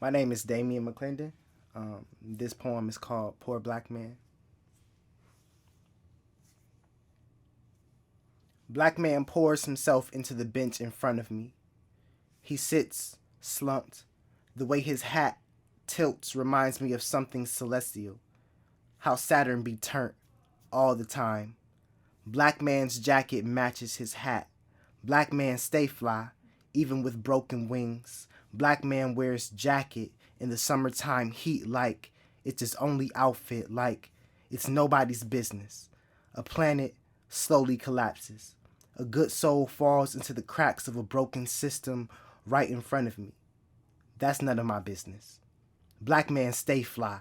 My name is Damien McClendon. This poem is called Poor Black Man. Black man pours himself into the bench in front of me. He sits, slumped. The way his hat tilts reminds me of something celestial. How Saturn be turned all the time. Black man's jacket matches his hat. Black man stay fly, even with broken wings. Black man wears jacket in the summertime heat like it's his only outfit, like it's nobody's business. A planet slowly collapses. A good soul falls into the cracks of a broken system right in front of me. That's none of my business. Black man stay fly,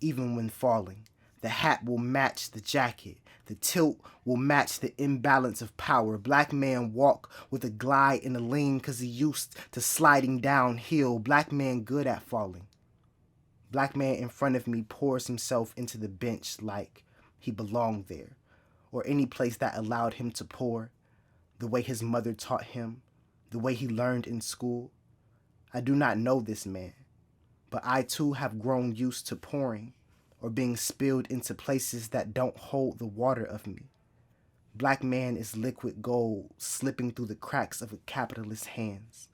even when falling. The hat will match the jacket. The tilt will match the imbalance of power. Black man walk with a glide and a lean cause he used to sliding downhill. Black man good at falling. Black man in front of me pours himself into the bench like he belonged there, or any place that allowed him to pour, the way his mother taught him, the way he learned in school. I do not know this man, but I too have grown used to pouring or being spilled into places that don't hold the water of me. Black man is liquid gold slipping through the cracks of a capitalist's hands.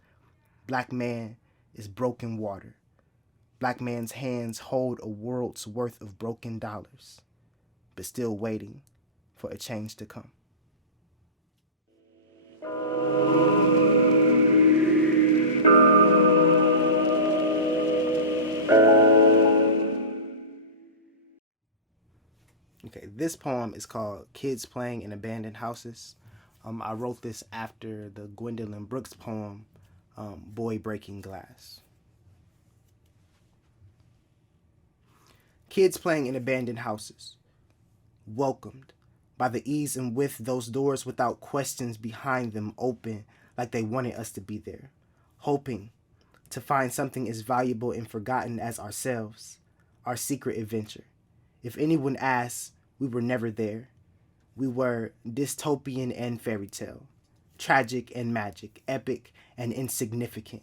Black man is broken water. Black man's hands hold a world's worth of broken dollars, but still waiting for a change to come. Okay, this poem is called Kids Playing in Abandoned Houses. I wrote this after the Gwendolyn Brooks poem, Boy Breaking Glass. Kids playing in abandoned houses, welcomed by the ease and width those doors without questions behind them open like they wanted us to be there, hoping to find something as valuable and forgotten as ourselves, our secret adventure. If anyone asks, we were never there. We were dystopian and fairy tale, tragic and magic, epic and insignificant.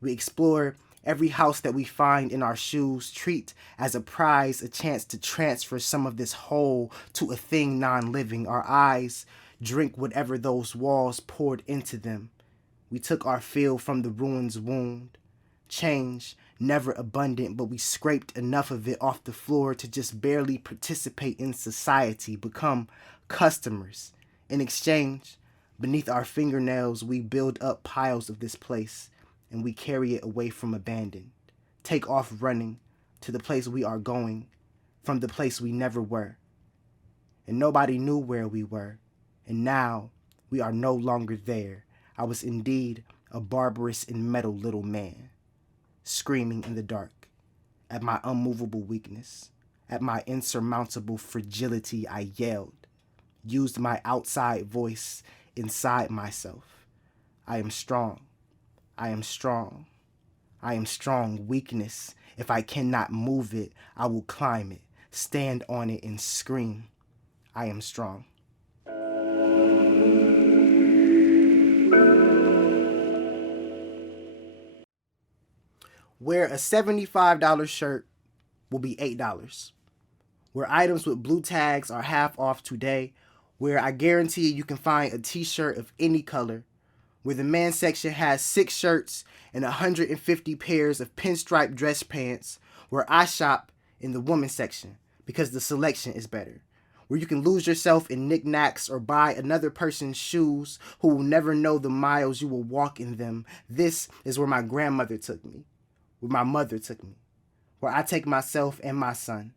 We explore every house that we find in our shoes, treat as a prize, a chance to transfer some of this whole to a thing non-living. Our eyes drink whatever those walls poured into them. We took our fill from the ruin's wound. Change, never abundant, but we scraped enough of it off the floor to just barely participate in society, become customers. In exchange, beneath our fingernails, we build up piles of this place, and we carry it away from abandoned. Take off running to the place we are going, from the place we never were. And nobody knew where we were, and now we are no longer there. I was indeed a barbarous and metal little man, screaming in the dark, at my unmovable weakness, at my insurmountable fragility. I yelled, used my outside voice inside myself. I am strong. I am strong. I am strong. Weakness, if I cannot move it, I will climb it, stand on it and scream. I am strong. Where a $75 shirt will be $8. Where items with blue tags are half off today. Where I guarantee you can find a t-shirt of any color. Where the men's section has 6 shirts and 150 pairs of pinstripe dress pants. Where I shop in the women's section because the selection is better. Where you can lose yourself in knickknacks or buy another person's shoes who will never know the miles you will walk in them. This is where my grandmother took me. Where my mother took me, where I take myself and my son.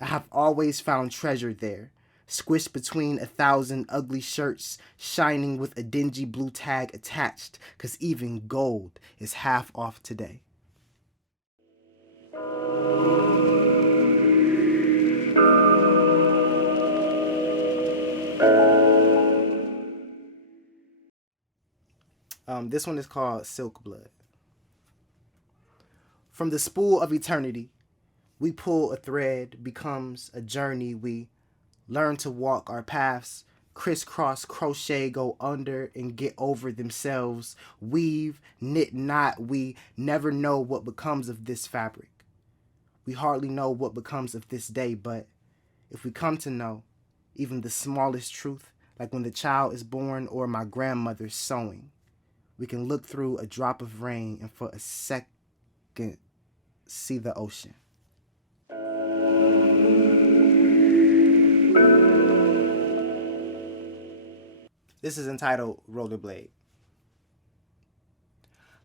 I have always found treasure there, squished between 1,000 ugly shirts, shining with a dingy blue tag attached, 'cause even gold is half off today. This one is called Silk Blood. From the spool of eternity, we pull a thread, becomes a journey. We learn to walk our paths, crisscross crochet, go under and get over themselves, weave, knit knot. We never know what becomes of this fabric. We hardly know what becomes of this day, but if we come to know even the smallest truth, like when the child is born or my grandmother's sewing, we can look through a drop of rain and for a second see the ocean. This is entitled Rollerblade.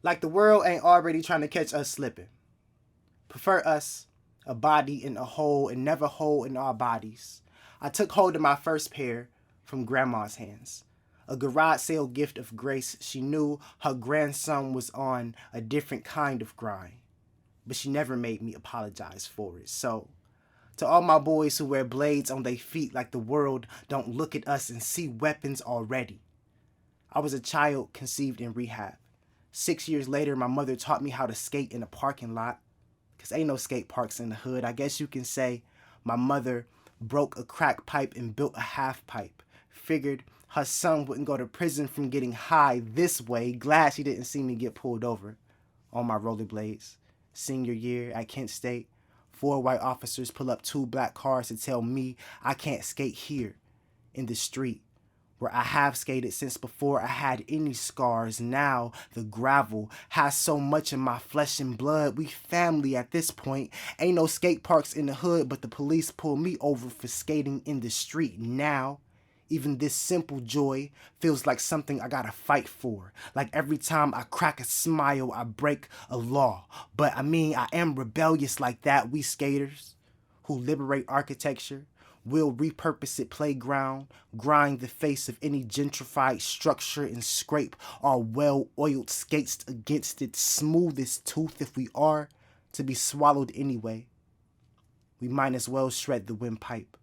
Like the world ain't already trying to catch us slipping. Prefer us, a body in a hole and never whole in our bodies. I took hold of my first pair from grandma's hands. A garage sale gift of grace. She knew her grandson was on a different kind of grind, but she never made me apologize for it. So, to all my boys who wear blades on their feet like the world don't look at us and see weapons already. I was a child conceived in rehab. 6 years later, my mother taught me how to skate in a parking lot, because ain't no skate parks in the hood. I guess you can say my mother broke a crack pipe and built a half pipe. Figured her son wouldn't go to prison from getting high this way. Glad she didn't see me get pulled over on my rollerblades. Senior year at Kent State, 4 white officers pull up 2 black cars to tell me I can't skate here in the street where I have skated since before I had any scars. Now the gravel has so much in my flesh and blood. We family at this point. Ain't no skate parks in the hood, but the police pull me over for skating in the street. Now even this simple joy feels like something I gotta fight for. Like every time I crack a smile, I break a law. But I mean, I am rebellious like that. We skaters who liberate architecture will repurpose it playground, grind the face of any gentrified structure and scrape our well-oiled skates against its smoothest tooth. If we are to be swallowed anyway, we might as well shred the windpipe.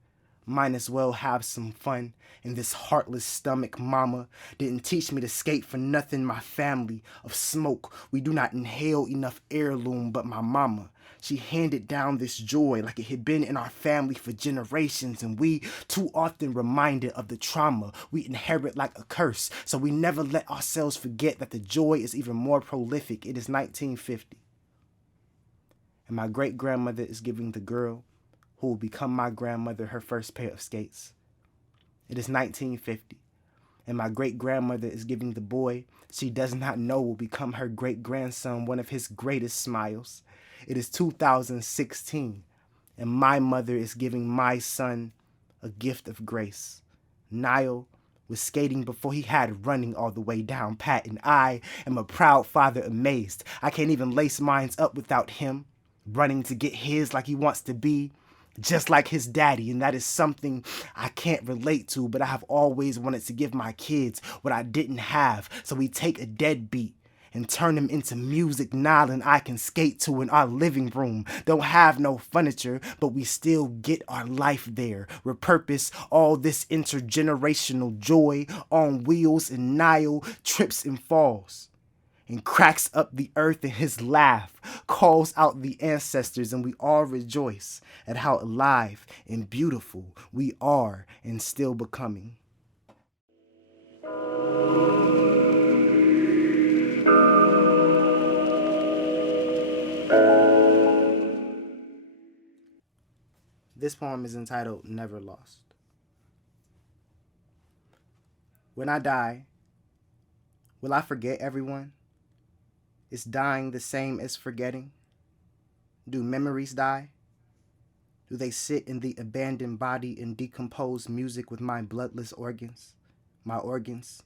Might as well have some fun in this heartless stomach. Mama didn't teach me to skate for nothing. My family of smoke, we do not inhale enough heirloom, but my mama, she handed down this joy like it had been in our family for generations, and we too often reminded of the trauma we inherit like a curse, so we never let ourselves forget that the joy is even more prolific. It is 1950, and my great-grandmother is giving the girl who will become my grandmother her first pair of skates. It is 1950, and my great-grandmother is giving the boy she does not know will become her great-grandson one of his greatest smiles. It is 2016, and my mother is giving my son a gift of grace. Niall was skating before he had running all the way down pat, and I am a proud father amazed. I can't even lace mine up without him, running to get his like he wants to be just like his daddy, and that is something I can't relate to, but I have always wanted to give my kids what I didn't have. So we take a deadbeat and turn him into music Niall and I can skate to in our living room. Don't have no furniture, but we still get our life there. Repurpose all this intergenerational joy on wheels, and Niall trips and falls and cracks up the earth, and his laugh calls out the ancestors, and we all rejoice at how alive and beautiful we are and still becoming. This poem is entitled Never Lost. When I die, will I forget everyone? Is dying the same as forgetting? Do memories die? Do they sit in the abandoned body and decompose music with my bloodless organs? My organs,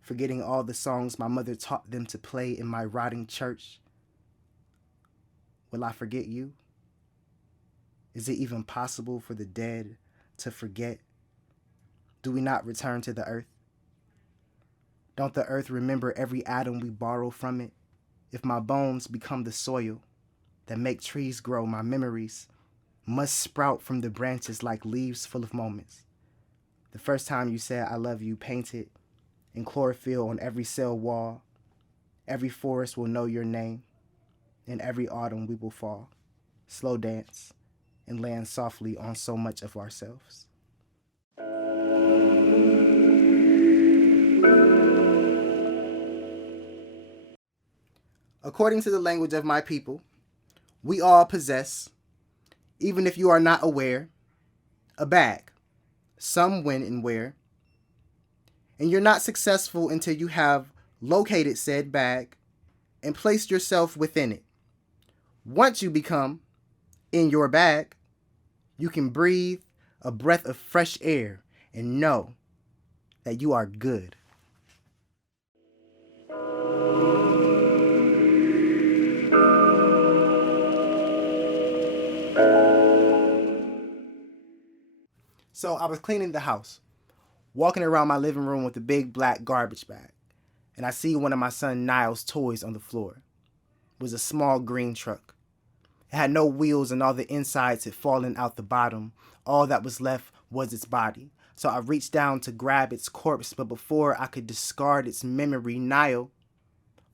forgetting all the songs my mother taught them to play in my rotting church? Will I forget you? Is it even possible for the dead to forget? Do we not return to the earth? Don't the earth remember every atom we borrow from it? If my bones become the soil that make trees grow, my memories must sprout from the branches like leaves full of moments. The first time you said I love you, painted in chlorophyll on every cell wall. Every forest will know your name. In every autumn we will fall, slow dance, and land softly on so much of ourselves. According to the language of my people, we all possess, even if you are not aware, a bag, some when and where. And you're not successful until you have located said bag and placed yourself within it. Once you become in your bag, you can breathe a breath of fresh air and know that you are good. So I was cleaning the house, walking around my living room with a big black garbage bag, and I see one of my son Niall's toys on the floor. It was a small green truck. It had no wheels and all the insides had fallen out the bottom. All that was left was its body. So I reached down to grab its corpse, but before I could discard its memory, Niall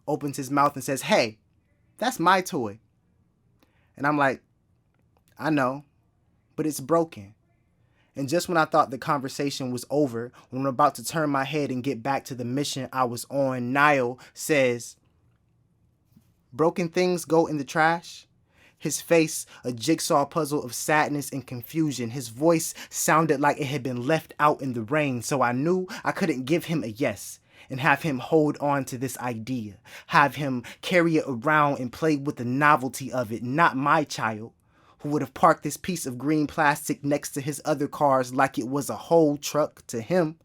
opens his mouth and says, "Hey, that's my toy." And I'm like, "I know, but it's broken." And just when I thought the conversation was over, when I'm about to turn my head and get back to the mission I was on, Niall says, "Broken things go in the trash." His face, a jigsaw puzzle of sadness and confusion. His voice sounded like it had been left out in the rain, so I knew I couldn't give him a yes and have him hold on to this idea, have him carry it around and play with the novelty of it, not my child, who would have parked this piece of green plastic next to his other cars like it was a whole truck to him.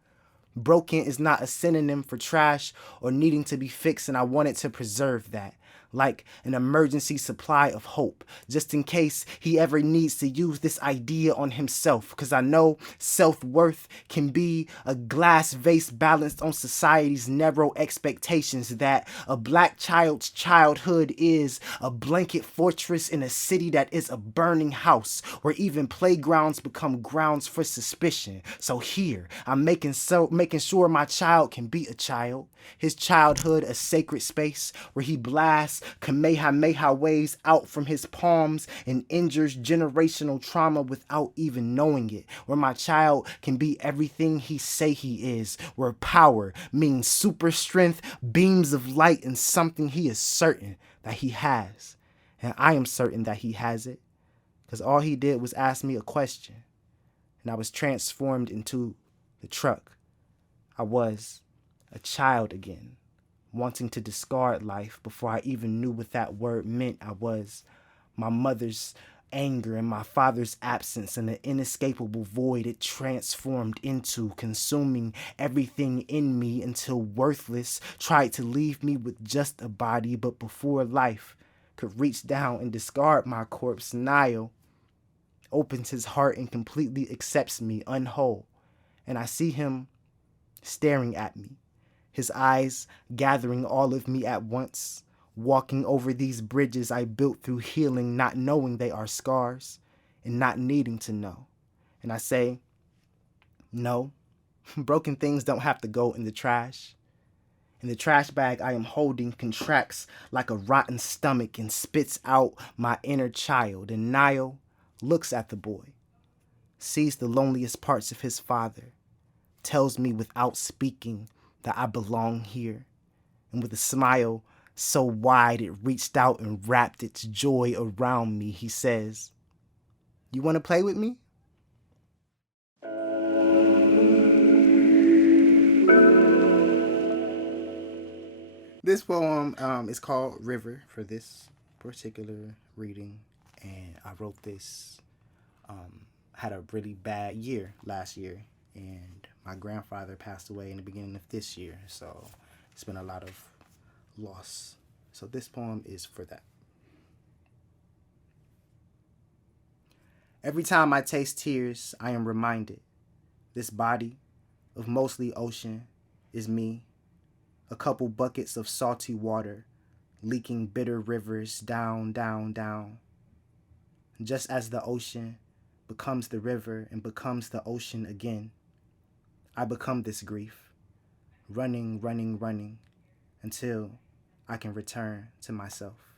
Broken is not a synonym for trash or needing to be fixed, and I wanted to preserve that, like an emergency supply of hope, just in case he ever needs to use this idea on himself, because I know self-worth can be a glass vase balanced on society's narrow expectations, that a black child's childhood is a blanket fortress in a city that is a burning house, where even playgrounds become grounds for suspicion. So here, I'm making sure my child can be a child, his childhood a sacred space where he blasts Kamehameha waves out from his palms and injures generational trauma without even knowing it, where my child can be everything he say he is, where power means super strength, beams of light, and something he is certain that he has. And I am certain that he has it, because all he did was ask me a question, and I was transformed into the truck. I was a child again, wanting to discard life before I even knew what that word meant. I was my mother's anger and my father's absence and the inescapable void it transformed into, consuming everything in me until worthless tried to leave me with just a body. But before life could reach down and discard my corpse, Niall opens his heart and completely accepts me unwhole. And I see him staring at me, his eyes gathering all of me at once, walking over these bridges I built through healing, not knowing they are scars and not needing to know. And I say, no, broken things don't have to go in the trash. And the trash bag I am holding contracts like a rotten stomach and spits out my inner child. And Niall looks at the boy, sees the loneliest parts of his father, tells me without speaking that I belong here. And with a smile so wide it reached out and wrapped its joy around me, he says, "You want to play with me?" This poem is called River for this particular reading, and I wrote this, had a really bad year last year, and my grandfather passed away in the beginning of this year, so it's been a lot of loss. So this poem is for that. Every time I taste tears, I am reminded this body of mostly ocean is me, a couple buckets of salty water leaking bitter rivers down, down, down. Just as the ocean becomes the river and becomes the ocean again, I become this grief, running, running, running, until I can return to myself.